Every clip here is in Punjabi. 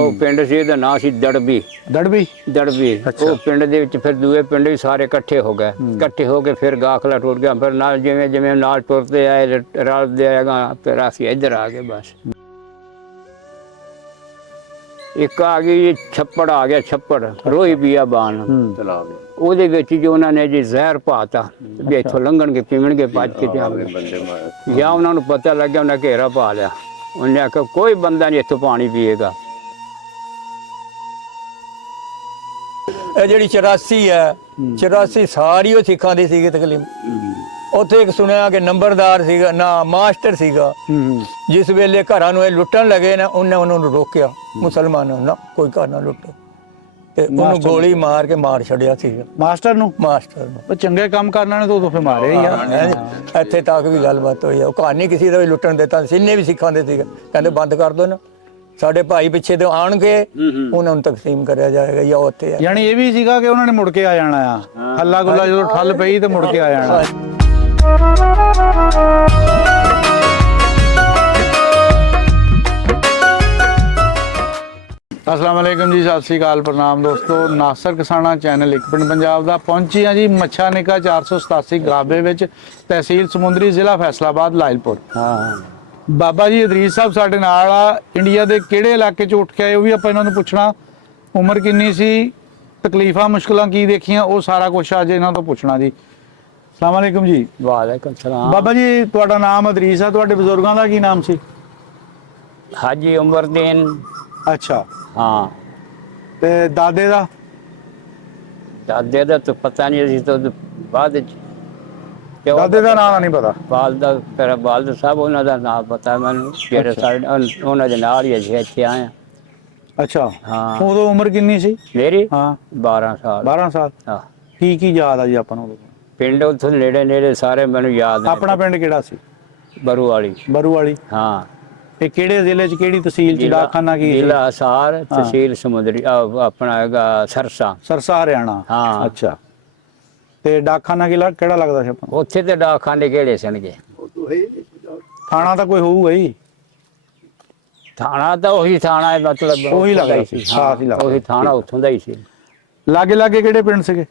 ਉਹ ਪਿੰਡ ਸੀ, ਇਹਦਾ ਨਾਂ ਸੀ ਦੜਬੀ। ਦੜਬੀ ਉਹ ਪਿੰਡ ਦੇ ਵਿੱਚ ਫਿਰ ਦੂਏ ਪਿੰਡ ਵੀ ਸਾਰੇ ਇਕੱਠੇ ਹੋ ਗਏ। ਇਕੱਠੇ ਹੋ ਕੇ ਫਿਰ ਗਾਖਲਾ ਟੁੱਟ ਗਿਆ। ਫਿਰ ਨਾਲ ਜਿਵੇਂ ਜਿਵੇਂ ਨਾਲ ਟੁਰਦੇ ਆਏ, ਰਲਦੇ ਆਏਗਾ, ਫਿਰ ਅਸੀਂ ਇੱਧਰ ਆ ਗਏ ਬਸ। ਇੱਕ ਆ ਗਈ ਛੱਪੜ, ਆ ਗਿਆ ਛੱਪੜ, ਰੋਈ ਬੀਆਬਾਨ ਉਹਦੇ ਵਿੱਚ ਜੋ ਉਹਨਾਂ ਨੇ ਜੀ ਜ਼ਹਿਰ ਪਾਤਾ ਵੀ ਇੱਥੋਂ ਲੰਘਣਗੇ ਪੀਵਣਗੇ ਭੱਜ ਕੇ ਜਾਣਗੇ। ਜਾਂ ਉਹਨਾਂ ਨੂੰ ਪਤਾ ਲੱਗਿਆ, ਉਹਨਾਂ ਘੇਰਾ ਪਾ ਲਿਆ। ਉਹਨੇ ਆਖਿਆ ਕੋਈ ਬੰਦਾ ਨਹੀਂ ਇੱਥੋਂ ਪਾਣੀ ਪੀਏਗਾ। ਇਹ ਜਿਹੜੀ 84 ਹੈ, 84 ਸਾਰੀ ਉਹ ਸਿੱਖਾਂ ਦੀ ਸੀਗੀ ਤਕਲੀਫ। ਉੱਥੇ ਇੱਕ ਸੁਣਿਆ ਕਿ ਨੰਬਰਦਾਰ ਸੀਗਾ ਨਾ ਮਾਸਟਰ ਸੀਗਾ, ਜਿਸ ਵੇਲੇ ਘਰਾਂ ਨੂੰ ਇਹ ਲੁੱਟਣ ਲੱਗੇ ਨਾ, ਉਹਨੇ ਉਹਨਾਂ ਨੂੰ ਰੋਕਿਆ, ਮੁਸਲਮਾਨਾਂ ਨੂੰ ਨਾ ਕੋਈ ਘਰ ਨਾ ਲੁੱਟੋ, ਤੇ ਉਹਨੂੰ ਗੋਲੀ ਮਾਰ ਕੇ ਮਾਰ ਛੱਡਿਆ ਸੀਗਾ ਮਾਸਟਰ ਨੂੰ। ਉਹ ਚੰਗੇ ਕੰਮ ਕਰਨ ਵਾਲੇ ਤੋਂ ਉਦੋਂ ਫੇ ਮਾਰੇ ਹੀ ਆ। ਇੱਥੇ ਤੱਕ ਵੀ ਗੱਲਬਾਤ ਹੋਈ ਆ। ਉਹ ਘਰ ਨਹੀਂ ਕਿਸੇ ਦਾ ਵੀ ਲੁੱਟਣ ਦਿੱਤਾ, ਸਿੰਨੇ ਵੀ ਸਿੱਖਾਂ ਦੇ ਸੀਗੇ, ਕਹਿੰਦੇ ਬੰਦ ਕਰ ਦੋ ਨਾ, ਸਾਡੇ ਭਾਈ ਪਿੱਛੇ ਤੋਂ ਆਣਗੇ, ਉਹਨਾਂ ਨੂੰ ਤਕਸੀਮ ਕਰਿਆ ਜਾਏਗਾ ਜਾਂ ਉੱਥੇ। ਯਾਨੀ ਇਹ ਵੀ ਸੀਗਾ ਕਿ ਉਹਨਾਂ ਨੇ ਮੁੜ ਕੇ ਆ ਜਾਣਾ ਆ, ਹੱਲਾ ਗੁੱਲਾ ਜਦੋਂ ਠੱਲ ਪਈ ਤੇ ਮੁੜ ਕੇ ਆ ਜਾਣਾ। अस्सलाम वालेकुम जी, सत श्री अकाल, प्रणाम दोस्तों। नासर किसाना चैनल एक पिंड पंजाब दा पहुंची हाँ जी मच्छा निका 487 गाबे विच, तहसील समुंदरी, जिला फैसलाबाद, लायलपुर। बाबा जी अदरीस साहब साडे नाल आ। इंडिया दे किहड़े इलाके च उठ के आए, वो भी आपां इन्हां नूं पुछना। उम्र किन्नी सी, तकलीफां मुश्किलां की देखियां, वो सारा कुछ अज इन्हां तों पुछना जी। अस्सलाम वालेकुम जी। वालेकुम सलाम। बाबा जी तुहाडा नाम अदरीस है, तुहाडे बजुर्गां दा की नाम सी? हाजी उमरदीन। अच्छा। हाँ। ते दादे दा? दादे दा तो पता नहीं, असीं तो बाद दादे दा नाम नहीं पता। वालदा, तेरा वालद साहब, उन्हां दा नाम पता मैनूं, जेड़े साइड उन्हां दे नाल ही असीं इत्थे आए हां। अच्छा। हाँ। उदों उम्र किन्नी सी मेरी? हाँ 12 साल। 12 साल। हाँ। की याद आ जी ਆਪਾਂ ਨੂੰ? ਪਿੰਡ ਉੱਥੋਂ ਨੇੜੇ ਨੇੜੇ ਸਾਰੇ ਮੈਨੂੰ ਯਾਦ ਨੇ। ਆਪਣਾ ਪਿੰਡ ਕਿਹੜਾ ਸੀ? ਬਰੂ ਵਾਲੀ। ਬਰੂ ਵਾਲੀ। ਹਾਂ। ਇਹ ਕਿਹੜੇ ਜ਼ਿਲ੍ਹੇ ਚ, ਕਿਹੜੀ ਤਹਿਸੀਲ ਚ ਡਾਕਖਾਨਾ ਕੀ? ਜ਼ਿਲ੍ਹਾ ਹਿਸਾਰ, ਤਹਿਸੀਲ ਸਮੁੰਦਰੀ, ਆਪਣਾ ਹੈਗਾ ਸਰਸਾ। ਸਰਸਾ ਹਰਿਆਣਾ। ਹਾਂ। ਅੱਛਾ। ਤੇ ਡਾਕਖਾਨਾ ਕਿਹੜਾ ਲੱਗਦਾ ਸੀ ਆਪਾਂ ਨੂੰ? ਉੱਥੇ ਤੇ ਡਾਕਖਾਨੇ ਕਿਹੜੇ ਸਨਗੇ? ਥਾਣਾ ਤਾਂ ਕੋਈ ਹੋਊਗਾ ਹੀ। ਥਾਣਾ ਤਾਂ ਉਹੀ ਥਾਣਾ ਹੈ, ਮਤਲਬ ਉਹੀ ਲੱਗਦਾ ਸੀ। ਸਾਫ ਹੀ ਲੱਗਦਾ, ਉਹੀ ਥਾਣਾ ਉੱਥੋਂ ਦਾ ਹੀ ਸੀ। ਲਾਗੇ ਲਾਗੇ ਕਿਹੜੇ ਪਿੰਡ ਸੀਗੇ?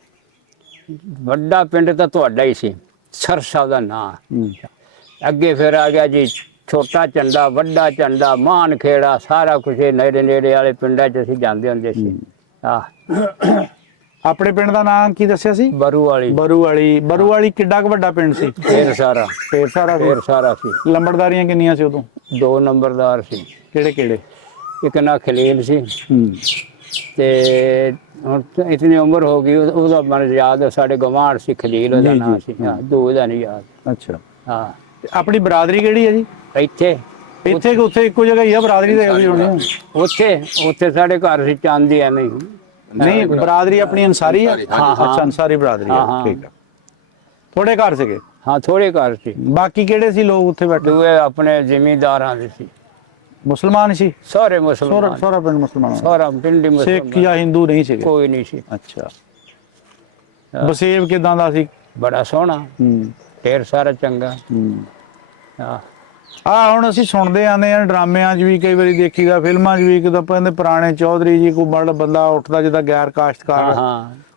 ਵੱਡਾ ਪਿੰਡ ਤਾਂ ਤੁਹਾਡਾ ਹੀ ਸੀ, ਸਰਸਾ ਦਾ ਨਾਂ। ਅੱਗੇ ਫਿਰ ਆ ਗਿਆ ਜੀ ਛੋਟਾ ਝੰਡਾ, ਵੱਡਾ ਝੰਡਾ, ਮਾਨ ਖੇੜਾ, ਸਾਰਾ ਕੁਝ ਨੇੜੇ ਨੇੜੇ ਵਾਲੇ ਪਿੰਡਾਂ 'ਚ ਅਸੀਂ ਜਾਂਦੇ ਹੁੰਦੇ ਸੀ। ਆਪਣੇ ਪਿੰਡ ਦਾ ਨਾਮ ਕੀ ਦੱਸਿਆ ਸੀ? ਬਰੂ ਵਾਲੀ। ਬਰੂ ਵਾਲੀ। ਬਰੂ ਵਾਲੀ ਕਿੱਡਾ ਕੁ ਵੱਡਾ ਪਿੰਡ ਸੀ? ਫੇਰ ਸਾਰਾ। ਫੇਰ ਸਾਰਾ ਸੀ। ਲੰਬੜਦਾਰੀਆਂ ਕਿੰਨੀਆਂ ਸੀ ਉਦੋਂ? 2 ਨੰਬਰਦਾਰ ਸੀ। ਕਿਹੜੇ ਕਿਹੜੇ? ਇੱਕ ਨਾ ਖਲੀਲ ਸੀ, ਤੇ ਹੁਣ ਇਤਨੀ ਉਮਰ ਹੋ ਗਈ, ਉਹਦਾ ਮੈਨੂੰ ਯਾਦ ਹੈ, ਸਾਡੇ ਗਵਾਂਢ ਸੀ ਖਲੀਲ, ਉਹਦਾ ਨਾਮ ਸੀ। ਦੋ ਦਾ ਨਹੀਂ ਯਾਦ। ਅੱਛਾ। ਹਾਂ। ਆਪਣੀ ਬਰਾਦਰੀ ਕਿਹੜੀ ਹੈ ਜੀ? ਇੱਥੇ ਇੱਥੇ ਕਿ ਉੱਥੇ ਇੱਕੋ ਜਗ੍ਹਾ ਹੀ ਆ ਬਰਾਦਰੀ? ਤਾਂ ਹੋਣੀ ਉੱਥੇ ਸਾਡੇ ਘਰ ਸੀ ਚਾਂਦੀ ਐਵੇਂ ਹੀ। ਨਹੀਂ, ਬਰਾਦਰੀ ਆਪਣੀ ਅਨਸਾਰੀ ਹੈ? ਹਾਂ। ਅੱਛਾ, ਅਨਸਾਰੀ ਬਰਾਦਰੀ ਹੈ। ਠੀਕ ਹੈ। ਥੋੜੇ ਘਰ ਸੀਗੇ? ਹਾਂ, ਥੋੜੇ ਘਰ ਸੀ। ਬਾਕੀ ਕਿਹੜੇ ਸੀ ਲੋਕ ਉੱਥੇ ਬੈਠੇ? ਦੂਏ ਆਪਣੇ ਜ਼ਿਮੀਂਦਾਰਾਂ ਦੇ ਸੀ। ਮੁਸਲਮਾਨ ਸੀ? ਸਾਰੇ ਮੁਸਲਮਾਨ। ਸਾਰਾ ਪਿੰਡ ਮੁਸਲਮਾਨ? ਸਾਰਾ ਪਿੰਡ ਹੀ ਮੁਸਲਮਾਨ। ਸਿੱਖ ਜਾਂ ਹਿੰਦੂ ਨਹੀਂ ਸੀਗੇ? ਕੋਈ ਨਹੀਂ ਸੀ। ਅੱਛਾ। ਬਸੇਬ ਕਿਦਾਂ ਦਾ ਸੀ? ਬੜਾ ਸੋਹਣਾ, ਢੇਰ ਸਾਰਾ ਚੰਗਾ। ਹੁਣ ਅਸੀਂ ਸੁਣਦੇ ਆਂਦੇ ਆ, ਡਰਾਮਿਆਂ 'ਚ ਵੀ ਕਈ ਵਾਰੀ ਦੇਖੀਦਾ, ਫਿਲਮਾਂ 'ਚ ਵੀ, ਕਿਦੋਂ ਕਹਿੰਦੇ ਪੁਰਾਣੇ ਚੌਧਰੀ ਜੀ ਕੋਈ ਬੜਾ ਬੰਦਾ ਉੱਠਦਾ ਜਿੱਦਾਂ ਗੈਰ ਕਾਸ਼ਤਕਾਰ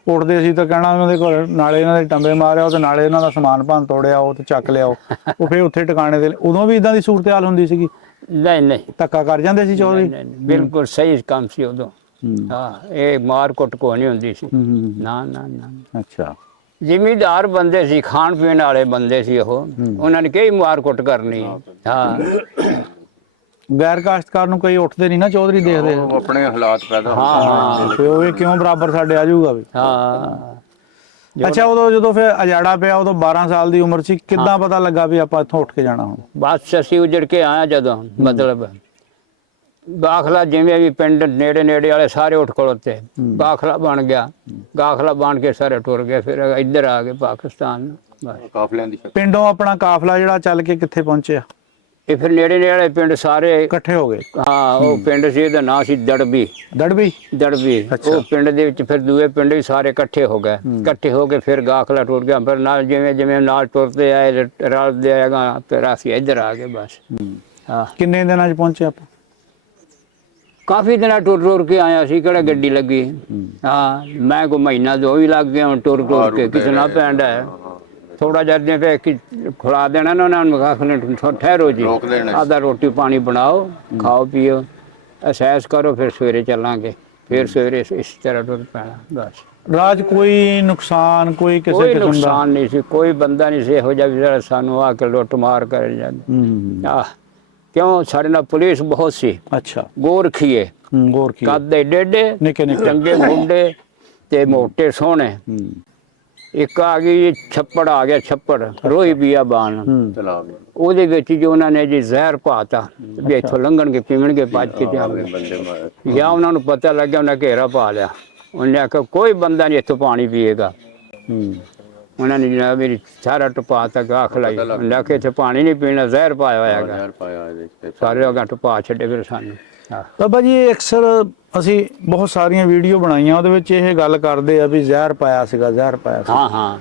ਉੱਠਦੇ ਸੀ ਤਾਂ ਕਹਿਣਾ ਉਹਨਾਂ ਦੇ ਕੋਲ ਨਾਲੇ ਇਹਨਾਂ ਦੇ ਟੰਬੇ ਮਾਰਿਆ, ਤੇ ਨਾਲੇ ਇਹਨਾਂ ਦਾ ਸਮਾਨ ਭੰਨ ਤੋੜਿਆ, ਉਹ ਤੇ ਚੱਕ ਲਿਆਓ, ਉਹ ਫਿਰ ਉੱਥੇ ਟਿਕਾਣੇ ਦੇ। ਉਦੋਂ ਵੀ ਇਦਾਂ ਦੀ ਸੂਰਤ-ਹਾਲ ਹੁੰਦੀ ਸੀਗੀ? ਨਹੀਂ, ਧੱਕਾ ਕਰ ਜਾਂਦੇ ਸੀ ਚੌਧਰੀ? ਬਿਲਕੁਲ ਸਹੀ ਕੰਮ ਸੀ ਉਦੋਂ। ਇਹ ਮਾਰ ਕੁੱਟ ਕੋ ਨਹੀਂ ਹੁੰਦੀ ਸੀ। ਨਾ ਨਾ ਨਾ। ਅੱਛਾ। ਜ਼ਿਮੀਂਦਾਰ ਬੰਦੇ ਸੀ, ਖਾਣ ਪੀਣ ਵਾਲੇ ਬੰਦੇ ਸੀ ਉਹ, ਉਹਨਾਂ ਨੇ ਕਈ ਮਾਰ ਕੁੱਟ ਕਰਨੀ। ਹਾਂ। ਗੈਰ ਕਾਸ਼ਤਕਾਰ ਨੂੰ ਕਈ ਉੱਠਦੇ ਨਹੀਂ ਨਾ ਚੌਧਰੀ, ਦੇਖਦੇ ਆਪਣੇ ਹਾਲਾਤ ਪੈਦਾ। ਹਾਂ। ਤੇ ਉਹ ਕਿਉਂ ਬਰਾਬਰ ਸਾਡੇ ਆ ਜਾਊਗਾ ਵੀ? ਹਾਂ। ਅੱਛਾ, ਉਦੋਂ ਜਦੋਂ ਫਿਰ ਅਜਾੜਾ ਪਿਆ, ਉਦੋਂ 12 ਸਾਲ ਦੀ ਉਮਰ ਸੀ, ਕਿੱਦਾਂ ਪਤਾ ਲੱਗਾ ਵੀ ਆਪਾਂ ਇੱਥੋਂ ਉੱਠ ਕੇ ਜਾਣਾ? ਹੁਣ ਬਸ ਅਸੀਂ ਉਜੜ ਕੇ ਆਇਆ ਜਦੋਂ, ਮਤਲਬ ਗਾਖਲਾ ਜਿਵੇਂ ਵੀ ਪਿੰਡ ਨੇੜੇ ਨੇੜੇ ਵਾਲੇ ਸਾਰੇ ਉੱਠ ਖਲੋਤੇ, ਗਾਖਲਾ ਬਣ ਗਿਆ। ਗਾਖਲਾ ਬਣ ਕੇ ਸਾਰੇ ਟੁਰ ਗਏ, ਫਿਰ ਇੱਧਰ ਆ ਗਏ ਪਾਕਿਸਤਾਨ। ਕਾਫਲਿਆਂ ਦੀ ਪਿੰਡੋਂ ਆਪਣਾ ਕਾਫਲਾ ਜਿਹੜਾ ਚੱਲ ਕੇ ਕਿੱਥੇ ਪਹੁੰਚਿਆ? ਇਹ ਫਿਰ ਨੇੜੇ ਨੇੜੇ ਪਿੰਡ ਸਾਰੇ ਇਕੱਠੇ ਹੋ ਗਏ? ਹਾਂ। ਉਹ ਪਿੰਡ ਸੀ, ਇਹਦਾ ਨਾਂ ਸੀ ਦੜਬੀ। ਉਹ ਪਿੰਡ ਦੇ ਵਿੱਚ ਫਿਰ ਦੂਏ ਪਿੰਡ ਵੀ ਸਾਰੇ ਇਕੱਠੇ ਹੋ ਗਏ। ਇਕੱਠੇ ਹੋ ਕੇ ਫਿਰ ਗਾਖਲਾ ਟੁੱਟ ਗਿਆ। ਫਿਰ ਨਾਲ ਜਿਵੇਂ ਜਿਵੇਂ ਨਾਲ ਟੁਰਦੇ ਆਏ, ਰਲਦੇ ਆਏਗਾ, ਫਿਰ ਅਸੀਂ ਇੱਧਰ ਆ ਗਏ ਬਸ। ਕਿੰਨੇ ਦਿਨਾਂ 'ਚ ਪਹੁੰਚੇ ਆਪਾਂ? ਕਾਫੀ ਦਿਨਾਂ ਟੁਰ ਕੇ ਆਇਆ ਸੀ, ਕਿਹੜਾ ਗੱਡੀ ਲੱਗੀ। ਹਾਂ ਮੈਂ ਕੋ ਮਹੀਨਾ ਦੋ ਹੀ ਲੱਗ ਗਿਆ ਹੁਣ ਟੁਰ ਕੇ, ਕਿਤਨਾ ਪੈਂਦਾ ਹੈ। ਥੋੜਾ ਜਿਹਾ ਦਿਨ ਫੇ ਕਿ ਖੁਲਾ ਦੇਣਾ ਨਾ ਉਹਨਾਂ ਨੂੰ, ਆਖਣੇ ਠਹਿਰੋ ਜੀ, ਆਦਾ ਰੋਟੀ ਪਾਣੀ ਬਣਾਓ, ਖਾਓ ਪੀਓ, ਅਸੈਸ ਕਰੋ, ਫਿਰ ਸਵੇਰੇ ਚੱਲਾਂਗੇ। ਫਿਰ ਸਵੇਰੇ ਇਸ ਤਰ੍ਹਾਂ ਟੁਰ ਪੈਣਾ ਬਸ। ਰਾਜ ਕੋਈ ਨੁਕਸਾਨ ਕੋਈ ਕਿਸੇ ਕੋਈ ਕਿਸਮ ਦਾ? ਨੁਕਸਾਨ ਨਹੀਂ ਸੀ, ਕੋਈ ਬੰਦਾ ਨਹੀਂ ਸੀ ਇਹੋ ਜਿਹਾ ਵੀ ਜਿਹੜਾ ਸਾਨੂੰ ਆ ਕੇ ਲੁੱਟ ਮਾਰ ਕਰ ਜਾਂਦਾ। ਆਹ ਕਿਉਂ, ਸਾਡੇ ਨਾਲ ਪੁਲਿਸ ਬਹੁਤ ਸੀ, ਅੱਛਾ। ਗੋਰਖੀਏ, ਗੋਰਖੀ ਕੱਦ ਏਡੇ ਨਿੱਕੇ ਨਿੱਕੇ ਚੰਗੇ ਮੁੰਡੇ ਤੇ ਮੋਟੇ ਸੋਹਣੇ। ਇੱਕ ਆ ਗਈ ਛੱਪੜ, ਆ ਗਿਆ ਛੱਪੜ, ਰੋਹੀ ਬੀਆਬਾਨ, ਉਹਦੇ ਵਿੱਚ ਜੋ ਉਹਨਾਂ ਨੇ ਜੀ ਜ਼ਹਿਰ ਪਾਤਾ ਵੀ ਇੱਥੋਂ ਲੰਘਣਗੇ ਪੀਵਣਗੇ ਭੱਜ ਕੇ ਜਾਣਗੇ। ਜਾਂ ਉਹਨਾਂ ਨੂੰ ਪਤਾ ਲੱਗਿਆ, ਉਹਨਾਂ ਘੇਰਾ ਪਾ ਲਿਆ। ਉਹਨੇ ਆਖਿਆ ਕੋਈ ਬੰਦਾ ਨਹੀਂ ਇੱਥੋਂ ਪਾਣੀ ਪੀਏਗਾ। ਉਹਨਾਂ ਨੇ ਜਨਾਬ ਮੇਰੀ ਸਾਰਾ ਟਪਾ ਤੱਕ ਆਖ ਲਾਈ, ਉਹਨੇ ਆਖਿਆ ਇੱਥੇ ਪਾਣੀ ਨਹੀਂ ਪੀਣਾ, ਜ਼ਹਿਰ ਪਾਇਆ ਹੋਇਆ ਹੈਗਾ। ਸਾਰੇ ਅਗਾਂ ਟਪਾ ਛੱਡੇ ਫਿਰ ਸਾਨੂੰ। ਬਾਬਾ ਜੀ ਇਹ ਅਕਸਰ ਅਸੀਂ ਬਹੁਤ ਸਾਰੀਆਂ ਵੀਡੀਓ ਬਣਾਈਆਂ, ਉਹਦੇ ਵਿੱਚ ਇਹ ਗੱਲ ਕਰਦੇ ਆ ਵੀ ਜ਼ਹਿਰ ਪਾਇਆ ਸੀਗਾ, ਜ਼ਹਿਰ ਪਾਇਆ ਸੀ। ਹਾਂ ਹਾਂ,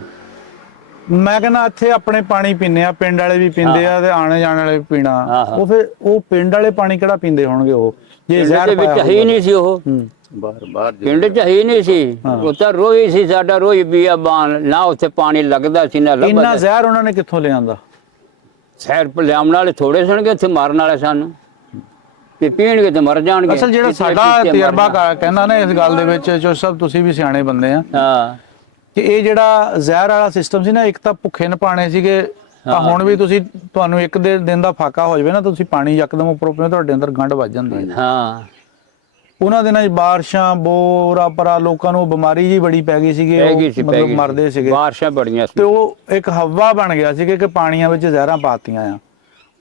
ਮੈਂ ਕਹਿੰਦਾ ਇੱਥੇ ਆਪਣੇ ਪਾਣੀ ਪੀਂਦੇ ਆ, ਪਿੰਡ ਵਾਲੇ ਵੀ ਪੀਂਦੇ ਆ ਤੇ ਆਣੇ ਜਾਣ ਵਾਲੇ ਵੀ ਪੀਣਾ। ਉਹ ਫਿਰ ਉਹ ਪਿੰਡ ਵਾਲੇ ਪਾਣੀ ਕਿਹੜਾ ਪੀਂਦੇ ਹੋਣਗੇ ਉਹ, ਜੇ ਜ਼ਹਿਰ ਵਿੱਚ ਪਾਇਆ ਹੀ ਨਹੀਂ ਸੀ ਉਹ, ਬਾਹਰ ਪਿੰਡ ਚ ਹੀ ਨਹੀਂ ਸੀ। ਉਹ ਤਾਂ ਰੋਹੀ ਸੀ ਸਾਡਾ, ਰੋਹੀ ਬੀਆਬਾਨ, ਨਾ ਉੱਥੇ ਪਾਣੀ ਲੱਗਦਾ ਸੀ ਨਾ ਇੰਨਾ ਲੱਭਦਾ। ਜ਼ਹਿਰ ਉਹਨਾਂ ਨੇ ਕਿੱਥੋਂ ਲਿਆਂਦਾ? ਸ਼ਹਿਰ ਲਿਆਉਣ ਵਾਲੇ ਥੋੜੇ ਸਣਗੇ, ਉੱਥੇ ਮਾਰਨ ਵਾਲੇ ਸਾਨੂੰ ਵੀ ਪੀਣਗੇ ਤੇ ਮਰ ਜਾਣਗੇ। ਅਸਲ ਜਿਹੜਾ ਸਾਡਾ ਤਜਰਬਾ ਕਹਿੰਦਾ ਨਾ ਇਸ ਗੱਲ ਦੇ ਵਿੱਚ, ਜੋ ਸਭ ਤੁਸੀਂ ਵੀ ਸਿਆਣੇ ਬੰਦੇ ਆ, ਹਾਂ ਕਿ ਇਹ ਜਿਹੜਾ ਜ਼ਹਿਰ ਵਾਲਾ ਸਿਸਟਮ ਸੀ ਨਾ, ਇੱਕ ਤਾਂ ਭੁੱਖੇ ਨਪਾਣੇ ਸੀਗੇ। ਆ ਹੁਣ ਵੀ ਤੁਸੀਂ, ਤੁਹਾਨੂੰ ਇੱਕ ਦਿਨ ਦਾ ਫਾਕਾ ਹੋ ਜਾਵੇ ਨਾ, ਤੁਸੀਂ ਪਾਣੀ ਯਕਦਮ ਉੱਪਰੋਂ ਪੀਓ, ਤੁਹਾਡੇ ਅੰਦਰ ਗੰਢ ਵੱਜ ਜਾਂਦੀ ਹੈ। ਹਾਂ, ਉਹਨਾਂ ਦਿਨਾਂ 'ਚ ਬਾਰਿਸ਼ਾਂ ਬੋਰਾ ਪਰਾ, ਲੋਕਾਂ ਨੂੰ ਬਿਮਾਰੀ ਜੀ ਬੜੀ ਪੈ ਗਈ ਸੀਗੀ, ਮਤਲਬ ਮਰਦੇ ਸੀਗੇ। ਬਾਰਿਸ਼ਾਂ ਬੜੀਆਂ ਸੀ ਤੇ ਉਹ ਇੱਕ ਹਵਾ ਬਣ ਗਿਆ ਸੀ ਕਿ ਪਾਣੀਆਂ ਵਿੱਚ ਜ਼ਹਿਰਾਂ ਪਾਤੀਆਂ ਆ।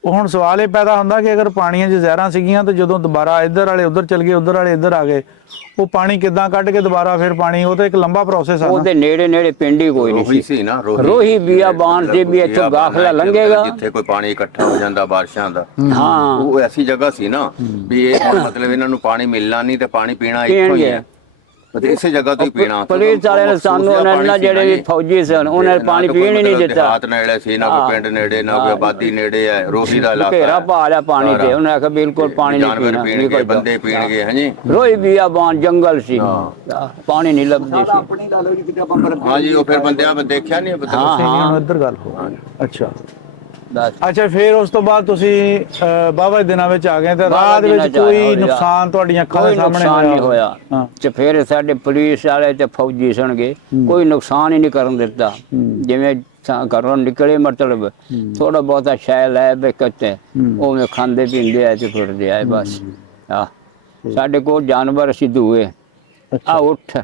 ਉਹ ਹੁਣ ਸਵਾਲ ਇਹ ਪੈਦਾ ਹੁੰਦਾ ਕਿ ਅਗਰ ਪਾਣੀਆਂ 'ਚ ਜ਼ਹਿਰਾਂ ਸੀਗੀਆਂ ਤਾਂ ਜਦੋਂ ਦੁਬਾਰਾ ਇੱਧਰ ਵਾਲੇ ਉੱਧਰ ਚਲ ਗਏ, ਉੱਧਰ ਵਾਲੇ ਇੱਧਰ ਆ ਗਏ, ਉਹ ਪਾਣੀ ਕਿੱਦਾਂ ਕੱਢ ਕੇ ਦੁਬਾਰਾ ਫਿਰ ਪਾਣੀ, ਉਹ ਤਾਂ ਇੱਕ ਲੰਬਾ ਪ੍ਰੋਸੈਸ ਆ। ਉਹਦੇ ਨੇੜੇ ਨੇੜੇ ਪਿੰਡ ਹੀ ਕੋਈ ਨਹੀਂ ਸੀ ਨਾ, ਰੋਹੀ ਬੀਆਬਾਨ ਤੇ ਵੀ ਇੱਥੋਂ ਦਾਖਲਾ ਲੰਘੇਗਾ, ਜਿੱਥੇ ਕੋਈ ਪਾਣੀ ਇਕੱਠਾ ਹੋ ਜਾਂਦਾ ਬਾਰਿਸ਼ਾਂ ਦਾ। ਹਾਂ, ਉਹ ਐਸੀ ਜਗ੍ਹਾ ਸੀ ਨਾ ਵੀ ਇਹ ਮਤਲਬ ਇਹਨਾਂ ਨੂੰ ਪਾਣੀ ਮਿਲਣਾ ਨਹੀਂ ਤੇ ਪਾਣੀ ਪੀਣਾ ਇੱਥੋਂ ਹੀ ਹੈ, ਇਸੇ ਜਗ੍ਹਾ ਤੋਂ ਹੀ ਪੀਣਾ। ਪੁਲਿਸ ਵਾਲਿਆਂ ਨੇ ਸਾਨੂੰ, ਉਹਨਾਂ ਜਿਹੜੇ ਵੀ ਫੌਜੀ ਸਨ, ਉਹਨਾਂ ਨੇ ਪਾਣੀ ਪੀਣ ਹੀ ਨਹੀਂ ਦਿੱਤਾ। ਹਾਤ ਨੇੜੇ ਸੀ ਨਾ, ਕੋਈ ਪਿੰਡ ਨੇੜੇ ਨਾ, ਕੋਈ ਆਬਾਦੀ ਨੇੜੇ ਹੈ, ਰੋਹੀ ਦਾ ਇਲਾਕਾ, ਘੇਰਾ ਪਾ ਲਿਆ ਪਾਣੀ ਤੇ। ਉਹਨੇ ਆਖਿਆ ਬਿਲਕੁਲ ਪਾਣੀ ਨਹੀਂ ਜਾਨਵਰ ਪੀਣਗੇ, ਬੰਦੇ ਪੀਣਗੇ। ਹਾਂਜੀ, ਰੋਹੀ ਬੀਆਬਾਨ ਜੰਗਲ ਸੀ, ਪਾਣੀ ਨਹੀਂ ਲੱਭਦੇ ਸੀ। ਹਾਂਜੀ, ਉਹ ਫਿਰ ਬੰਦਿਆਂ ਨੇ ਦੇਖਿਆ ਨਹੀਂ। ਹਾਂ, ਇੱਧਰ ਗੱਲ ਹੋ। ਅੱਛਾ ਦੱਸ, ਅੱਛਾ, ਫਿਰ ਉਸ ਤੋਂ ਬਾਅਦ ਤੁਸੀਂ ਬਾਬਾ ਦਿਨਾਂ ਵਿੱਚ ਆ ਗਏ ਤੇ ਰਾਤ ਵਿੱਚ ਕੋਈ ਨੁਕਸਾਨ ਤੁਹਾਡੀਆਂ ਅੱਖਾਂ ਦੇ ਸਾਹਮਣੇ ਨਹੀਂ ਹੋਇਆ? ਹਾਂ। ਤੇ ਫਿਰ ਸਾਡੇ ਪੁਲਿਸ ਵਾਲੇ ਤੇ ਫੌਜੀ ਸਣਗੇ, ਕੋਈ ਨੁਕਸਾਨ ਹੀ ਨਹੀਂ ਕਰਨ ਦਿੱਤਾ। ਜਿਵੇਂ ਘਰੋਂ ਨਿਕਲੇ, ਮਤਲਬ ਥੋੜਾ ਬਹੁਤਾ ਸ਼ੈ ਲੈ ਬੇਕਤੇ, ਉਹਨੇ ਖਾਂਦੇ ਪੀਂਦੇ ਆ ਤੇ ਫਿਰਦੇ ਆਏ ਬਸ। ਆ ਸਾਡੇ ਕੋਲ ਜਾਨਵਰ ਸੀ ਦੂਏ, ਆ ਉੱਠ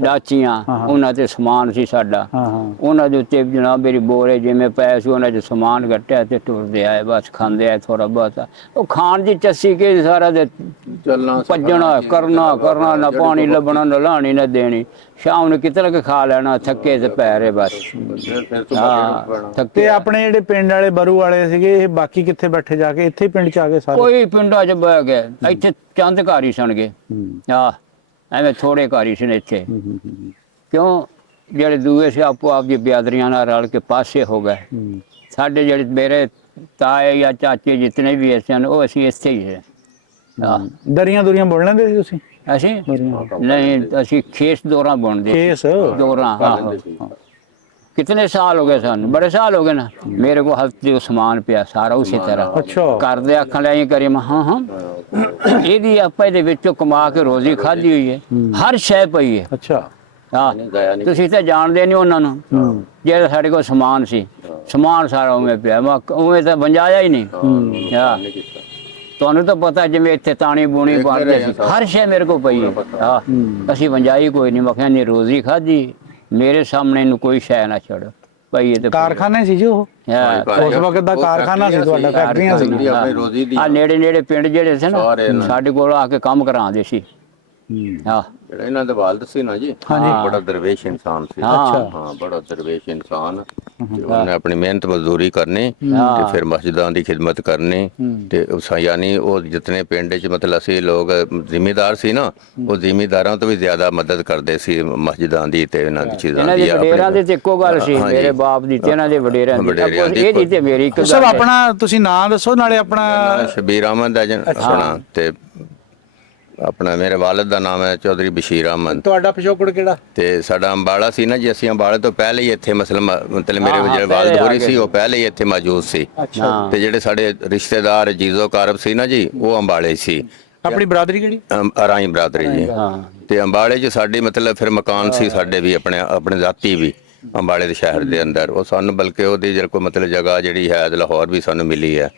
ਡਾਚੀਆਂ, ਉਹਨਾਂ ਤੇ ਸਮਾਨ ਸੀ ਸਾਡਾ। ਉਹਨਾਂ ਦੇ ਉੱਤੇ ਜਨਾਬ ਮੇਰੀ ਬੋਰੇ ਜਿਵੇਂ ਪਏ ਸੀ, ਉਹਨਾਂ 'ਚ ਸਮਾਨ ਕੱਟਿਆ ਤੇ ਟੁਰਦੇ ਆਏ ਬਸ, ਖਾਂਦੇ ਆਏ ਥੋੜਾ ਬਹੁਤਾ। ਉਹ ਖਾਣ ਦੀ ਚੱਸੀ ਕੇ ਸਾਰਾ ਦੇ ਚੱਲਣਾ, ਭੱਜਣਾ, ਕਰਨਾ, ਨਾ ਪਾਣੀ ਲੱਭਣਾ, ਨਾ ਲਾਣੀ, ਨਾ ਦੇਣੀ। ਸ਼ਾਮ ਨੂੰ ਕਿਤੇ ਕਿ ਖਾ ਲੈਣਾ, ਥੱਕੇ ਤੇ ਪੈਰੇ ਬਸ। ਹਾਂ, ਤੇ ਥੱਕੇ। ਆਪਣੇ ਜਿਹੜੇ ਪਿੰਡ ਵਾਲੇ ਬਰੂ ਵਾਲੇ ਸੀਗੇ, ਇਹ ਬਾਕੀ ਕਿੱਥੇ ਬੈਠੇ ਜਾ ਕੇ? ਇੱਥੇ ਪਿੰਡ 'ਚ ਆ ਕੇ ਸਾਰੇ? ਕੋਈ ਪਿੰਡਾਂ 'ਚ ਬਹਿ ਗਏ, ਇੱਥੇ ਚੰਦ ਘਰ ਹੀ ਸਣਗੇ। ਹਾਂ, ਐਵੇਂ ਥੋੜੇ ਘਰ ਹੀ ਸਨ ਇੱਥੇ। ਕਿਉਂ, ਜਿਹੜੇ ਦੂਏ ਸੀ ਆਪੋ ਆਪ ਦੀ ਬਿਆਦਰੀਆਂ ਨਾਲ ਰਲ ਕੇ ਪਾਸੇ ਹੋ ਗਏ। ਸਾਡੇ ਜਿਹੜੇ ਮੇਰੇ ਤਾਏ ਜਾਂ ਚਾਚੇ ਜਿਤਨੇ ਵੀ ਸਨ, ਉਹ ਅਸੀਂ ਇੱਥੇ ਹੀ ਹੈ। ਦਰੀਆਂ ਦੁਰੀਆਂ ਬੁਣ ਲੈਂਦੇ ਸੀ ਤੁਸੀਂ? ਅਸੀਂ ਨਹੀਂ, ਅਸੀਂ ਖੇਸ ਦੋਰਾ ਬੁਣਦੇ। ਖੇਸ ਦੋਰਾ, ਹਾਂ। कितने साल हो गए सन, बड़े साल हो गए ना। मेरे को हल्थ जो समान पिया सारा उसी तरह अच्छा कर दे आखन लिया करी। हाँ हाँ ਇਹਦੀ ਆਪਾਂ ਇਹਦੇ ਵਿੱਚੋਂ ਕਮਾ ਕੇ ਰੋਜ਼ੀ ਖਾਧੀ ਹੋਈ ਹੈ, ਹਰ ਸ਼ੈ ਪਈ ਹੈ। ਅੱਛਾ ਹਾਂ, ਤੁਸੀਂ ਤਾਂ ਜਾਣਦੇ ਨਹੀਂ ਉਹਨਾਂ ਨੂੰ। ਜਿਹੜਾ ਸਾਡੇ ਕੋਲ ਸਮਾਨ ਸੀ, ਸਮਾਨ ਸਾਰਾ ਉਵੇਂ ਪਿਆ, ਉਵੇਂ ਤਾਂ ਵੰਜਾਇਆ ਹੀ ਨਹੀਂ। ਹਾਂ, ਤੁਹਾਨੂੰ ਤਾਂ ਪਤਾ ਜਿਵੇਂ ਇੱਥੇ ਤਾਣੀ ਬੂਣੀ ਪਾਉਂਦੇ ਸੀ, ਹਰ ਸ਼ੈ ਮੇਰੇ ਕੋਲ ਪਈ ਹੈ। ਹਾਂ, ਅਸੀਂ ਵੰਜਾਈ ਕੋਈ ਨਹੀਂ। ਮੈਂ ਕਿਹਾ ਨਹੀਂ, ਰੋਜ਼ੀ ਖਾਧੀ, ਮੇਰੇ ਸਾਹਮਣੇ ਨੂੰ ਕੋਈ ਸ਼ੈ ਨਾ ਛੱਡ ਪਈ। ਤੇ ਕਾਰਖਾਨੇ ਸੀ ਜੀ ਉਹ? ਉਸ ਵਕਤ ਦਾ ਕਾਰਖਾਨਾ ਸੀ ਤੁਹਾਡਾ, ਫੈਕਟਰੀਆਂ ਸੀ? ਆ ਨੇੜੇ ਨੇੜੇ ਪਿੰਡ ਜਿਹੜੇ ਸੀ ਨਾ, ਸਾਡੇ ਕੋਲ ਆ ਕੇ ਕੰਮ ਕਰਾਉਂਦੇ ਸੀ। ਹਾਂ, ਜਿਹੜਾ ਇਹਨਾਂ ਦਾ ਵਾਲਦ ਸੀ ਨਾ ਜੀ, ਬੜਾ ਦਰਵੇਸ਼ ਇਨਸਾਨ ਸੀ। ਹਾਂ, ਬੜਾ ਦਰਵੇਸ਼ ਇਨਸਾਨ। ਉਹਨੇ ਆਪਣੀ ਮਿਹਨਤ ਮਜ਼ਦੂਰੀ ਕਰਨੀ ਤੇ ਫਿਰ ਮਸਜਿਦਾਂ ਦੀ ਖਿਦਮਤ ਕਰਨੀ। ਤੇ ਯਾਨੀ ਉਹ ਜਿਤਨੇ ਪਿੰਡ 'ਚ ਮਤਲਬ ਅਸੀਂ ਲੋਕ ਜ਼ਿਮੀਦਾਰ ਸੀ ਨਾ, ਉਹ ਜ਼ਿਮੀਦਾਰਾਂ ਤੋਂ ਵੀ ਜ਼ਿਆਦਾ ਮਦਦ ਕਰਦੇ ਸੀ ਮਸਜਿਦਾਂ ਦੀ ਤੇ ਇਹਨਾਂ ਦੀ ਚੀਜ਼ਾਂ ਦੀ। ਇਹਨਾਂ ਦੇ ਵਡੇਰਾਂ ਦੀ ਤੇ ਇੱਕੋ ਗੱਲ ਸੀ, ਮੇਰੇ ਬਾਪ ਦੀ ਤੇ ਇਹਨਾਂ ਦੇ ਵਡੇਰਾਂ ਦੀ। ਇਹਦੀ ਤੇ ਮੇਰੀ ਇੱਕ ਗੱਲ। ਸਭ ਆਪਣਾ ਤੁਸੀਂ ਨਾਂ ਦੱਸੋ, ਨਾਲੇ ਆਪਣਾ। ਸ਼ਬੀਰ ਅਹਿਮਦ ਦਾ ਸੁਣਾ ਤੇ ਆਪਣਾ ਮੇਰੇ ਵਾਲਿਦ ਦਾ ਨਾਮ ਹੈ ਚੌਧਰੀ ਬਸ਼ੀਰ ਅਹਿਮਦ। ਤੁਹਾਡਾ ਪਿਛੋਕੜ ਕਿਹੜਾ? ਤੇ ਸਾਡਾ ਅੰਬਾਲਾ ਸੀ ਨਾ ਜੀ, ਅਸੀਂ ਅੰਬਾਲੇ ਤੋਂ ਪਹਿਲੇ ਹੀ ਇੱਥੇ ਮਤਲਬ ਮੇਰੇ ਜਿਹੜੇ ਵਾਲਿਦ ਹੋਰੀ ਸੀ ਉਹ ਪਹਿਲੇ ਹੀ ਇੱਥੇ ਮੌਜੂਦ ਸੀ। ਤੇ ਜਿਹੜੇ ਸਾਡੇ ਰਿਸ਼ਤੇਦਾਰ ਜੀਜ਼ੋ ਕਾਰਬ ਸੀ ਨਾ ਜੀ, ਉਹ ਅੰਬਾਲੇ ਸੀ। ਆਪਣੀ ਬਰਾਦਰੀ ਕਿਹੜੀ? ਅਰਾਈ ਬਰਾਦਰੀ ਜੀ। ਤੇ ਅੰਬਾਲੇ 'ਚ ਸਾਡੀ ਮਤਲਬ ਫਿਰ ਮਕਾਨ ਸੀ ਸਾਡੇ ਵੀ, ਆਪਣੇ ਜ਼ਾਤੀ ਵੀ ਅੰਬਾਲੇ ਦੇ ਸ਼ਹਿਰ ਦੇ ਅੰਦਰ। ਉਹ ਸਾਨੂੰ ਬਲਕਿ ਉਹਦੀ ਜਿਹੜਾ ਕੋਈ ਮਤਲਬ ਜਗ੍ਹਾ ਜਿਹੜੀ ਹੈ ਲਾਹੌਰ ਵੀ ਸਾਨੂੰ ਮਿਲੀ ਹੈ।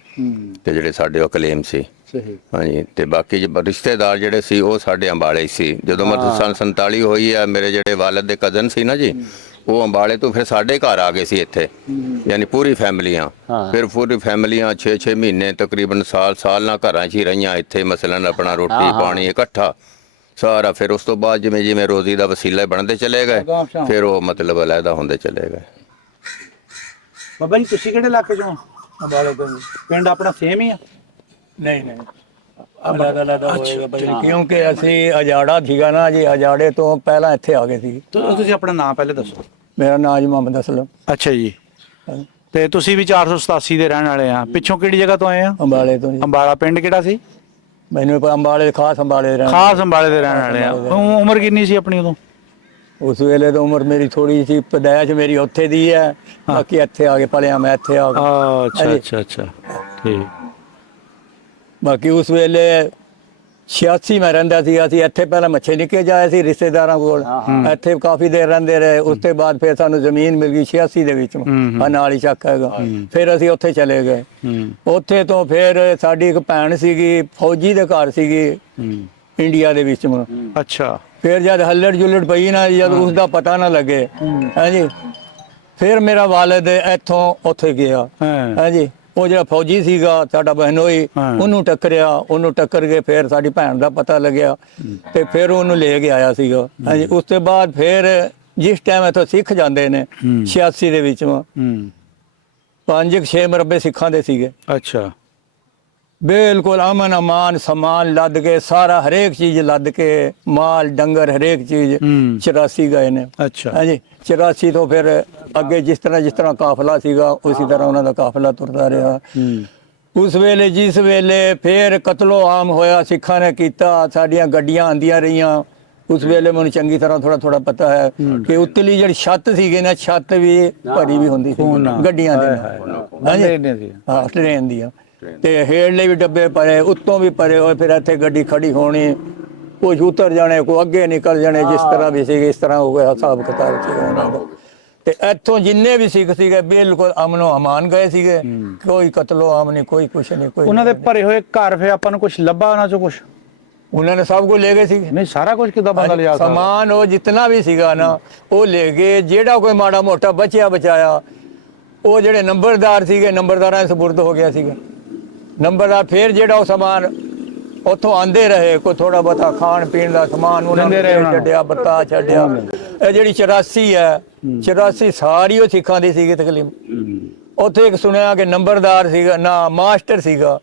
ਤੇ ਜਿਹੜੇ ਸਾਡੇ ਉਹ ਕਲੇਮ ਸੀ। ਸਹੀ। ਹਾਂਜੀ। ਤੇ ਬਾਕੀ ਰਿਸ਼ਤੇਦਾਰ ਜਿਹੜੇ ਸੀ ਉਹ ਸਾਡੇ ਅੰਬਾਲੇ ਸੀ। ਜਦੋਂ ਮਤਲਬ ਸੰਨ 47 ਹੋਈ ਹੈ, ਮੇਰੇ ਜਿਹੜੇ ਵਾਲਿਦ ਦੇ ਕਜ਼ਨ ਸੀ ਨਾ ਜੀ, ਉਹ ਅੰਬਾਲੇ ਤੋਂ ਫਿਰ ਸਾਡੇ ਘਰ ਆ ਗਏ ਸੀ ਇੱਥੇ, ਯਾਨੀ ਪੂਰੀ ਫੈਮਲੀਆਂ। ਫਿਰ ਪੂਰੀ ਫੈਮਲੀਆਂ 6-6 ਮਹੀਨੇ ਤਕਰੀਬਨ ਸਾਲ ਨਾਲ ਘਰਾਂ 'ਚ ਹੀ ਰਹੀਆਂ ਇੱਥੇ, ਮਸਲਨ ਆਪਣਾ ਰੋਟੀ ਪਾਣੀ ਇਕੱਠਾ ਸਾਰਾ। ਫਿਰ ਉਸ ਤੋਂ ਬਾਅਦ ਜਿਵੇਂ ਜਿਵੇਂ ਰੋਜ਼ੀ ਦਾ ਵਸੀਲਾ ਬਣਦੇ ਚਲੇ ਗਏ, ਫਿਰ ਉਹ ਮਤਲਬ ਅਲੱਗਾ ਹੁੰਦੇ ਚਲੇ ਗਏ। ਬਾਬਾ ਜੀ ਤੁਸੀਂ ਕਿਹੜੇ ਇਲਾਕੇ ਚੋਂ? ਅੰਬਾਲੇ ਤੋਂ। ਪਿੰਡ ਆਪਣਾ ਸੇਮ ਹੀ ਆ? ਨਹੀਂ ਅਲੱਗ ਹੋਏਗਾ ਭਾਈ, ਕਿਉਂਕਿ ਅਸੀਂ ਅਜਾੜਾ ਸੀਗਾ ਨਾ ਜੀ, ਅਜਾੜੇ ਤੋਂ ਪਹਿਲਾਂ ਇੱਥੇ ਆ ਗਏ ਸੀ। ਤੁਸੀਂ ਆਪਣਾ ਨਾਮ ਪਹਿਲੇ ਦੱਸੋ। ਮੇਰਾ ਨਾਮ ਜੀ ਮੁਹੰਮਦ ਅਸਲਮ। ਅੱਛਾ ਜੀ। ਤੇ ਤੁਸੀਂ ਵੀ 487 ਦੇ ਰਹਿਣ ਵਾਲੇ ਆ? ਪਿੱਛੋਂ ਕਿਹੜੀ ਜਗ੍ਹਾ ਤੋਂ ਆਏ ਆ? ਅੰਬਾਲੇ ਤੋਂ ਜੀ। ਅੰਬਾਲਾ ਪਿੰਡ ਕਿਹੜਾ ਸੀ? ਮੈਨੂੰ ਅੰਬਾਲੇ ਖਾਸ ਅੰਬਾਲੇ ਦੇ ਖਾਸ ਅੰਬਾਲੇ ਦੇ ਰਹਿਣ ਵਾਲੇ ਆ। ਉਮਰ ਕਿੰਨੀ ਸੀ ਆਪਣੀ ਉਦੋਂ? ਉਸ ਵੇਲੇ ਤਾਂ ਉਮਰ ਮੇਰੀ ਥੋੜੀ ਸੀ, ਪਦਾਇਸ਼ ਮੇਰੀ ਉੱਥੇ ਦੀ ਹੈ, ਬਾਕੀ ਇੱਥੇ ਆ ਕੇ ਪਲਿਆ ਮੈਂ ਇੱਥੇ ਆ ਗਿਆ। ਅੱਛਾ ਠੀਕ। ਬਾਕੀ ਉਸ ਵੇਲੇ 86 ਮੈਂ ਰਹਿੰਦਾ ਸੀ। ਅਸੀਂ ਇੱਥੇ ਪਹਿਲਾਂ ਮੱਛੇ ਨਿੱਕੇ ਜਾਏ ਸੀ ਰਿਸ਼ਤੇਦਾਰਾਂ ਕੋਲ, ਇੱਥੇ ਕਾਫੀ ਦੇਰ ਰਹਿੰਦੇ ਰਹੇ। ਉਸ ਤੋਂ ਬਾਅਦ ਫਿਰ ਸਾਨੂੰ ਜ਼ਮੀਨ ਮਿਲ ਗਈ 86 ਦੇ ਵਿੱਚ, ਨਾਲ ਹੀ ਚੱਕ ਹੈਗਾ। ਫਿਰ ਅਸੀਂ ਉੱਥੇ ਚਲੇ ਗਏ। ਉੱਥੇ ਤੋਂ ਫਿਰ ਸਾਡੀ ਇੱਕ ਭੈਣ ਸੀਗੀ, ਫੌਜੀ ਦੇ ਘਰ ਸੀਗੀ ਇੰਡੀਆ ਦੇ ਵਿੱਚ। ਅੱਛਾ। ਫਿਰ ਜਦ ਹੱਲੜ ਜੁੱਲੜ ਪਈ ਨਾ, ਜਦ ਉਸ ਦਾ ਪਤਾ ਨਾ ਲੱਗੇ, ਹਾਂਜੀ, ਫਿਰ ਮੇਰਾ ਵਾਲਿਦ ਇੱਥੋਂ ਉੱਥੇ ਗਿਆ, ਹਾਂਜੀ। ਉਹ ਜਿਹੜਾ ਫੌਜੀ ਸੀਗਾ ਸਾਡਾ ਬਹਿਨੋਈ, ਉਹਨੂੰ ਟੱਕਰਿਆ, ਉਹਨੂੰ ਟੱਕਰ ਕੇ ਫਿਰ ਸਾਡੀ ਭੈਣ ਦਾ ਪਤਾ ਲੱਗਿਆ ਤੇ ਫਿਰ ਉਹਨੂੰ ਲੈ ਕੇ ਆਇਆ ਸੀਗਾ, ਹਾਂਜੀ। ਉਸ ਤੋਂ ਬਾਅਦ ਫਿਰ ਜਿਸ ਟਾਈਮ ਇੱਥੋਂ ਸਿੱਖ ਜਾਂਦੇ ਨੇ 86 ਦੇ ਵਿੱਚ 5-6 ਮਰਬੇ ਸਿੱਖਾਂ ਦੇ ਸੀਗੇ। ਅੱਛਾ। ਬਿਲਕੁਲ ਅਮਨ ਅਮਾਨ ਸਮਾਨ ਲੱਦ ਕੇ, ਸਾਰਾ ਹਰੇਕ ਚੀਜ਼ ਲੱਦ ਕੇ, ਮਾਲ ਡੰਗਰ ਹਰੇਕ ਚੀਜ਼ 84 ਗਏ ਨੇ। ਅੱਛਾ। ਹਾਂਜੀ। 84 ਤੋਂ ਫਿਰ ਅੱਗੇ ਜਿਸ ਤਰ੍ਹਾਂ ਕਾਫਲਾ ਸੀਗਾ ਉਸੇ ਤਰ੍ਹਾਂ ਉਹਨਾਂ ਦਾ ਕਾਫਲਾ ਤੁਰਦਾ ਰਿਹਾ। ਉਸ ਵੇਲੇ ਜਿਸ ਵੇਲੇ ਫਿਰ ਕਤਲੋ ਆਮ ਹੋਇਆ, ਸਿੱਖਾਂ ਨੇ ਕੀਤਾ, ਸਾਡੀਆਂ ਗੱਡੀਆਂ ਆਂਦੀਆਂ ਰਹੀਆਂ। ਉਸ ਵੇਲੇ ਮੈਨੂੰ ਚੰਗੀ ਤਰ੍ਹਾਂ ਥੋੜਾ ਪਤਾ ਹੈ ਕਿ ਉੱਤਲੀ ਜਿਹੜੀ ਛੱਤ ਸੀਗੀ ਨਾ, ਛੱਤ ਵੀ ਭਰੀ ਵੀ ਹੁੰਦੀ ਸੀ ਗੱਡੀਆਂ ਦੇ ਨਾਲ, ਹਾਂ, ਟ੍ਰੇਨ ਦੀਆਂ। ਤੇ ਹੇਠਲੇ ਵੀ ਡੱਬੇ ਭਰੇ, ਉੱਤੋਂ ਵੀ ਭਰੇ ਹੋਏ। ਫਿਰ ਇੱਥੇ ਗੱਡੀ ਖੜੀ ਹੋਣੀ, ਕੁਝ ਉਤਰ ਜਾਣੇ, ਕੋਈ ਅੱਗੇ ਨਿਕਲ ਜਾਣੇ, ਜਿਸ ਤਰ੍ਹਾਂ ਵੀ ਸੀਗੇ ਇਸ ਤਰ੍ਹਾਂ ਹੋ ਗਿਆ ਹਿਸਾਬ ਕਿਤਾਬ ਸੀਗਾ ਉਹਨਾਂ ਦਾ। ਤੇ ਇੱਥੋਂ ਜਿੰਨੇ ਵੀ ਸਿੱਖ ਸੀਗੇ ਬਿਲਕੁਲ ਅਮਨੋ ਅਮਾਨ ਗਏ ਸੀਗੇ, ਕੋਈ ਕਤਲੋ ਆਮ ਨਹੀਂ, ਕੋਈ ਕੁਛ ਨਹੀਂ। ਕੋਈ ਉਹਨਾਂ ਦੇ ਭਰੇ ਹੋਏ ਘਰ ਫਿਰ ਆਪਾਂ ਨੂੰ ਕੁਝ ਲੱਭਾ ਉਹਨਾਂ ਚੋਂ? ਕੁਝ ਉਹਨਾਂ ਨੇ ਸਭ ਕੁਝ ਲੈ ਗਏ ਸੀਗੇ। ਨਹੀਂ, ਸਾਰਾ ਕੁਝ ਕਿੱਦਾਂ ਬੰਦਾ ਲਿਆ? ਸਮਾਨ ਉਹ ਜਿੰਨਾ ਵੀ ਸੀਗਾ ਨਾ ਉਹ ਲੈ ਗਏ। ਜਿਹੜਾ ਕੋਈ ਮਾੜਾ ਮੋਟਾ ਬਚਿਆ ਬਚਾਇਆ, ਉਹ ਜਿਹੜੇ ਨੰਬਰਦਾਰ ਸੀਗੇ, ਨੰਬਰਦਾਰਾਂ ਦੇ ਸਪੁਰਦ ਹੋ ਗਿਆ ਸੀਗਾ ਨੰਬਰਦਾਰ। ਫਿਰ ਜਿਹੜਾ ਉਹ ਸਮਾਨ ਉੱਥੋਂ ਆਂਦੇ ਰਹੇ, ਕੋਈ ਥੋੜਾ ਬਹੁਤਾ ਖਾਣ ਪੀਣ ਦਾ ਸਮਾਨ ਉਹਨਾਂ ਨੇ ਛੱਡਿਆ, ਬੱਤਾ ਛੱਡਿਆ। ਇਹ ਜਿਹੜੀ 84 ਹੈ, 84 ਸਾਰੀ ਉਹ ਸਿੱਖਾਂ ਦੀ ਸੀਗੀ ਤਕਲੀਮ। ਉੱਥੇ ਇੱਕ ਸੁਣਿਆ ਕਿ ਨੰਬਰਦਾਰ ਸੀਗਾ ਨਾ ਮਾਸਟਰ ਸੀਗਾ,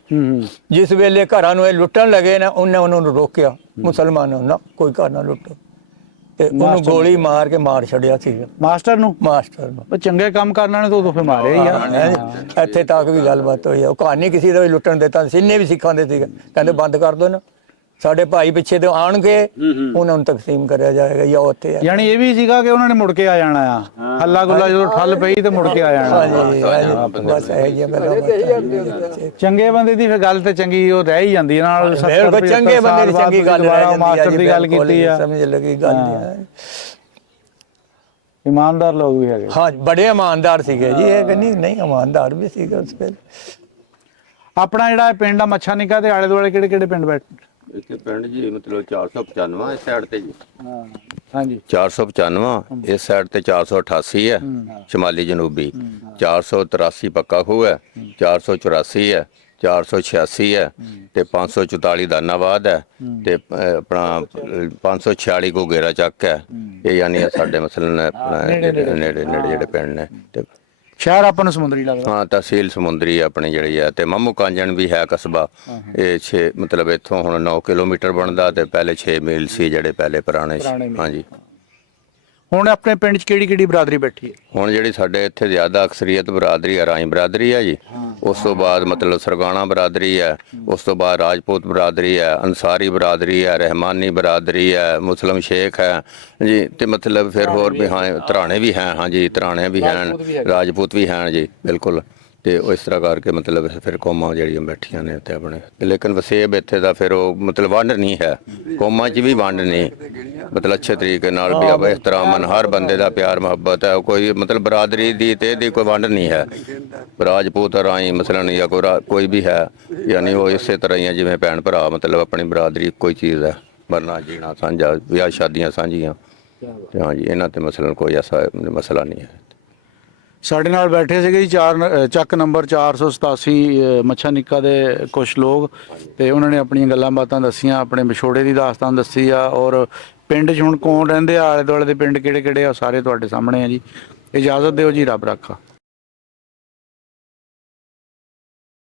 ਜਿਸ ਵੇਲੇ ਘਰਾਂ ਨੂੰ ਇਹ ਲੁੱਟਣ ਲੱਗੇ ਨਾ, ਉਹਨੇ ਉਹਨਾਂ ਨੂੰ ਰੋਕਿਆ, ਮੁਸਲਮਾਨਾਂ ਨੂੰ, ਕੋਈ ਘਰ ਨਾ ਲੁੱਟੋ, ਤੇ ਉਹਨੂੰ ਗੋਲੀ ਮਾਰ ਕੇ ਮਾਰ ਛੱਡਿਆ ਸੀਗਾ। ਮਾਸਟਰ ਨੂੰ ਚੰਗੇ ਕੰਮ ਕਰਨ ਵਾਲੇ ਤੋਂ ਫਿਰ ਮਾਰਿਆ ਹੀ ਆ। ਇੱਥੇ ਤੱਕ ਵੀ ਗੱਲਬਾਤ ਹੋਈ ਆ। ਉਹ ਕਹਾਣੀ ਕਿਸੇ ਦਾ ਵੀ ਲੁੱਟਣ ਦਿੱਤਾ, ਸਿੰਨੇ ਵੀ ਸਿੱਖਾਂ ਦੇ ਸੀਗੇ, ਕਹਿੰਦੇ ਬੰਦ ਕਰ ਦੋ ਨਾ, ਸਾਡੇ ਭਾਈ ਪਿੱਛੇ ਤੋਂ ਆਣਗੇ, ਉਹਨਾਂ ਨੂੰ ਤਕਸੀਮ ਕਰਿਆ ਜਾਏਗਾ ਜਾਂ ਉੱਥੇ। ਯਾਨੀ ਇਹ ਵੀ ਸੀਗਾ ਕਿ ਉਹਨਾਂ ਨੇ ਮੁੜ ਕੇ ਆ ਜਾਣਾ ਆ, ਹੱਲਾ ਗੁੱਲਾ ਜਦੋਂ ਠੱਲ ਪਈ ਤੇ ਮੁੜ ਕੇ ਆ ਜਾਣਾ। ਬਸ ਇਹ ਜੀ ਚੰਗੇ ਬੰਦੇ ਦੀ ਫਿਰ ਗੱਲ ਤੇ ਚੰਗੀ ਉਹ ਰਹਿ ਹੀ ਜਾਂਦੀ ਹੈ ਨਾਲ। ਚੰਗੇ ਬੰਦੇ ਦੀ ਚੰਗੀ ਗੱਲ ਰਹਿ ਜਾਂਦੀ ਹੈ। ਮਾਸਟਰ ਦੀ ਗੱਲ ਕੀਤੀ ਆ, ਸਮਝ ਲੱਗੀ ਗੱਲ। ਇਮਾਨਦਾਰ ਲੋਕ ਵੀ ਹੈਗੇ। ਹਾਂ, ਬੜੇ ਇਮਾਨਦਾਰ ਸੀਗੇ ਜੀ, ਇਹ ਨਹੀਂ ਇਮਾਨਦਾਰ ਵੀ ਸੀਗੇ ਉਸ ਵੇਲੇ। ਆਪਣਾ ਜਿਹੜਾ ਪਿੰਡ ਆ ਮੱਛਾ ਨਿੱਕਾ ਦੇ ਆਲੇ ਦੁਆਲੇ ਕਿਹੜੇ ਕਿਹੜੇ ਪਿੰਡ ਬੈਠ? ਇੱਥੇ ਪਿੰਡ ਜੀ ਮਤਲਬ 495 ਇਸ ਸਾਈਡ ਤੇ ਜੀ। ਹਾਂਜੀ। 495 ਇਸ ਸਾਈਡ ਤੇ 488 ਹੈ ਸ਼ਮਾਲੀ ਜਨੂਬੀ, 483 ਪੱਕਾ ਖੂਹ ਹੈ, 484 ਹੈ, 486 ਹੈ ਤੇ 544 ਦਾਨਾਬਾਦ ਹੈ ਤੇ ਆਪਣਾ 546 ਕੋ ਗੇਰਾ ਚੱਕ ਹੈ। ਇਹ ਯਾਨੀ ਸਾਡੇ ਮਸਲਨ ਨੇੜੇ ਜਿਹੜੇ ਪਿੰਡ ਨੇ। ਤੇ ਸ਼ਹਿਰ ਆਪਾਂ ਨੂੰ ਸਮੁੰਦਰੀ ਲੱਗਦਾ। ਹਾਂ, ਤਹਿਸੀਲ ਸਮੁੰਦਰੀ ਆਪਣੀ ਜਿਹੜੀ ਹੈ। ਤੇ ਮਾਮੂ ਕਾਂਜਣ ਵੀ ਹੈ ਕਸਬਾ। ਇਹ 6 ਮਤਲਬ ਇੱਥੋਂ ਹੁਣ 9 ਕਿਲੋਮੀਟਰ ਬਣਦਾ ਤੇ ਪਹਿਲੇ 6 ਮੀਲ ਸੀ ਜਿਹੜੇ ਪਹਿਲੇ ਪੁਰਾਣੇ। ਹਾਂਜੀ। ਹੁਣ ਆਪਣੇ ਪਿੰਡ 'ਚ ਕਿਹੜੀ ਬਰਾਦਰੀ ਬੈਠੀ ਹੈ? ਹੁਣ ਜਿਹੜੀ ਸਾਡੇ ਇੱਥੇ ਜ਼ਿਆਦਾ ਅਕਸਰੀਅਤ ਬਰਾਦਰੀ ਹੈ ਰਾਈ ਬਰਾਦਰੀ ਹੈ ਜੀ। ਉਸ ਤੋਂ ਬਾਅਦ ਮਤਲਬ ਸਰਗਾਣਾ ਬਰਾਦਰੀ ਹੈ, ਉਸ ਤੋਂ ਬਾਅਦ ਰਾਜਪੂਤ ਬਰਾਦਰੀ ਹੈ, ਅੰਸਾਰੀ ਬਰਾਦਰੀ ਹੈ, ਰਹਿਮਾਨੀ ਬਰਾਦਰੀ ਹੈ, ਮੁਸਲਿਮ ਸ਼ੇਖ ਹੈ ਜੀ। ਤੇ ਮਤਲਬ ਫਿਰ ਹੋਰ ਵੀ ਹਾਂ ਧਰਾਣੇ ਵੀ ਹੈ, ਹਾਂਜੀ ਧਰਾਣੇ ਵੀ ਹਨ, ਰਾਜਪੂਤ ਵੀ ਹਨ ਜੀ ਬਿਲਕੁਲ। ਤੇ ਉਹ ਇਸ ਤਰ੍ਹਾਂ ਕਰਕੇ ਮਤਲਬ ਫਿਰ ਕੌਮਾਂ ਜਿਹੜੀਆਂ ਬੈਠੀਆਂ ਨੇ ਤੇ ਆਪਣੇ, ਲੇਕਿਨ ਵਸੇਬ ਇੱਥੇ ਦਾ ਫਿਰ ਉਹ ਮਤਲਬ ਵੰਡ ਨਹੀਂ ਹੈ, ਕੌਮਾਂ 'ਚ ਵੀ ਵੰਡ ਨਹੀਂ, ਮਤਲਬ ਅੱਛੇ ਤਰੀਕੇ ਨਾਲ ਵੀ ਆਪ ਇhtਰਾਮਨ ਹਰ ਬੰਦੇ ਦਾ ਪਿਆਰ ਮੁਹੱਬਤ ਹੈ। ਕੋਈ ਮਤਲਬ ਬਰਾਦਰੀ ਦੀ ਤੇ ਇਹਦੀ ਕੋਈ ਵੰਡ ਨਹੀਂ ਹੈ। ਰਾਜਪੂਤ ਰਾਈ ਮਸਲਨ ਜਾਂ ਕੋਈ ਵੀ ਹੈ, ਯਾਨੀ ਉਹ ਇਸੇ ਤਰ੍ਹਾਂ ਹੀ ਹੈ ਜਿਵੇਂ ਭੈਣ ਭਰਾ, ਮਤਲਬ ਆਪਣੀ ਬਰਾਦਰੀ ਕੋਈ ਚੀਜ਼ ਹੈ, ਮਰਨਾ ਜੀਣਾ ਸਾਂਝਾ, ਵਿਆਹ ਸ਼ਾਦੀਆਂ ਸਾਂਝੀਆਂ। ਤੇ ਹਾਂਜੀ ਇਹਨਾਂ ਤੇ ਮਸਲਨ ਕੋਈ ਐਸਾ ਮਸਲਾ ਨਹੀਂ ਹੈ। ਸਾਡੇ ਨਾਲ ਬੈਠੇ ਸੀਗੇ ਜੀ ਚੱਕ ਨੰਬਰ 487 ਮੱਛਾ ਨਿੱਕਾ ਦੇ ਕੁਝ ਲੋਕ, ਤੇ ਉਹਨਾਂ ਨੇ ਆਪਣੀਆਂ ਗੱਲਾਂ ਬਾਤਾਂ ਦੱਸੀਆਂ, ਆਪਣੇ ਵਿਛੋੜੇ ਦੀ ਦਾਸਤਾਨ ਦੱਸੀ ਆ, ਔਰ ਪਿੰਡ 'ਚ ਹੁਣ ਕੌਣ ਰਹਿੰਦੇ ਆ, ਆਲੇ ਦੁਆਲੇ ਦੇ ਪਿੰਡ ਕਿਹੜੇ ਕਿਹੜੇ ਆ, ਸਾਰੇ ਤੁਹਾਡੇ ਸਾਹਮਣੇ ਆ ਜੀ। ਇਜਾਜ਼ਤ ਦਿਓ ਜੀ, ਰੱਬ ਰਾਖਾ।